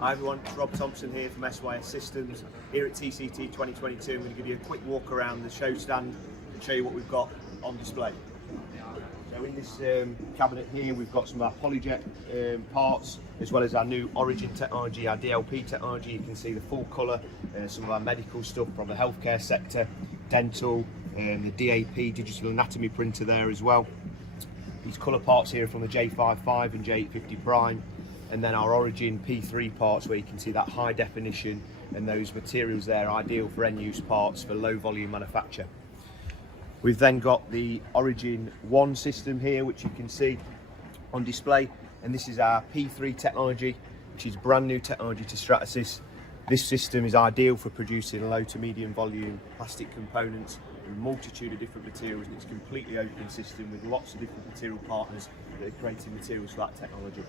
Hi everyone, it's Rob Thompson here from SYS Systems. Here at TCT 2022, I'm going to give you a quick walk around the show stand and show you what we've got on display. So in this cabinet here, we've got some of our Polyjet parts, as well as our new Origin technology, our DLP technology. You can see the full colour, some of our medical stuff from the healthcare sector, dental, the DAP digital anatomy printer there as well. These colour parts here are from the J55 and J850 Prime, and then our Origin P3 parts, where you can see that high definition and those materials there ideal for end use parts for low volume manufacture. We've then got the Origin One system here, which you can see on display, and this is our P3 technology, which is brand new technology to Stratasys. This system is ideal for producing low to medium volume plastic components in a multitude of different materials, and it's a completely open system with lots of different material partners that are creating materials for that technology.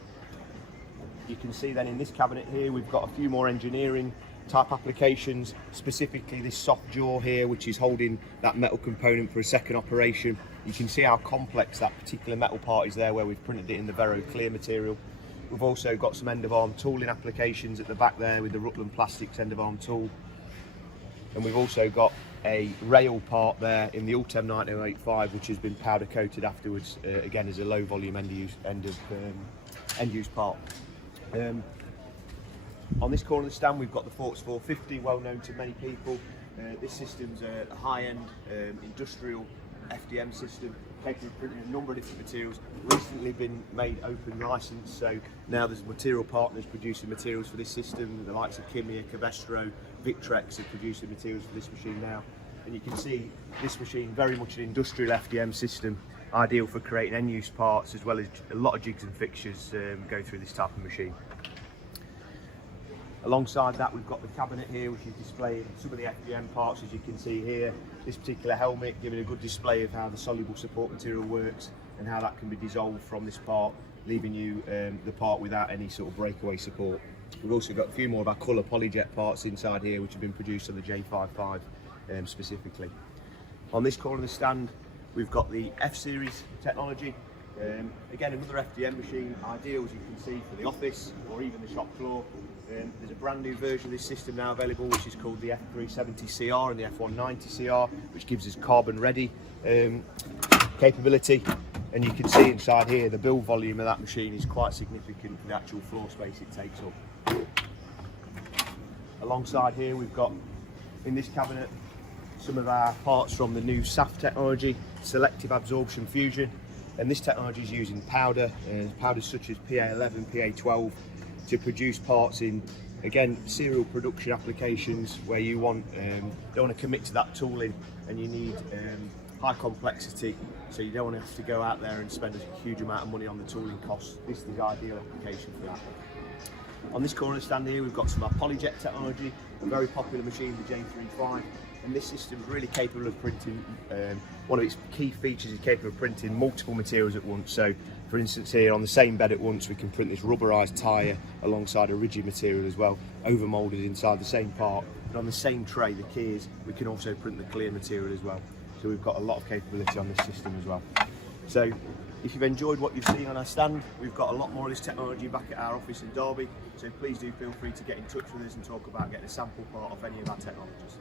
You can see then in this cabinet here, we've got a few more engineering type applications, specifically this soft jaw here, which is holding that metal component for a second operation. You can see how complex that particular metal part is there, where we've printed it in the Vero clear material. We've also got some end of arm tooling applications at the back there with the Rutland Plastics end of arm tool. And we've also got a rail part there in the Ultem 9085, which has been powder coated afterwards, again as a low volume end use part. On this corner of the stand, we've got the Forks 450, well known to many people. This system's a high-end industrial FDM system, capable of printing a number of different materials. Recently been made open license, so now there's material partners producing materials for this system. The likes of Kimia, Covestro, Victrex are producing materials for this machine now. And you can see this machine very much an industrial FDM system, ideal for creating end-use parts, as well as a lot of jigs and fixtures go through this type of machine. Alongside that, we've got the cabinet here, which is displaying some of the FDM parts, as you can see here. This particular helmet giving a good display of how the soluble support material works and how that can be dissolved from this part, leaving you the part without any sort of breakaway support. We've also got a few more of our colour Polyjet parts inside here, which have been produced on the J55 specifically. On this corner of the stand, we've got the F-Series technology. Again, another FDM machine, ideal, as you can see, for the office or even the shop floor. There's a brand new version of this system now available, which is called the F370CR and the F190CR, which gives us carbon ready capability. And you can see inside here the build volume of that machine is quite significant for the actual floor space it takes up. Alongside here, we've got in this cabinet some of our parts from the new SAF technology, selective absorption fusion. And this technology is using powders such as PA11, PA12 to produce parts in, again, serial production applications where you don't want to commit to that tooling, and you need high complexity, so you don't want to have to go out there and spend a huge amount of money on the tooling costs. This is the ideal application for that. On this corner stand here, we've got some of our Polyjet technology, a very popular machine, the J35. And this system is really capable of printing, one of its key features is capable of printing multiple materials at once. So for instance here, on the same bed at once, we can print this rubberized tyre alongside a rigid material as well, overmolded inside the same part. But on the same tray, the keys, we can also print the clear material as well. So we've got a lot of capability on this system as well. So if you've enjoyed what you've seen on our stand, we've got a lot more of this technology back at our office in Derby. So please do feel free to get in touch with us and talk about getting a sample part of any of our technologies.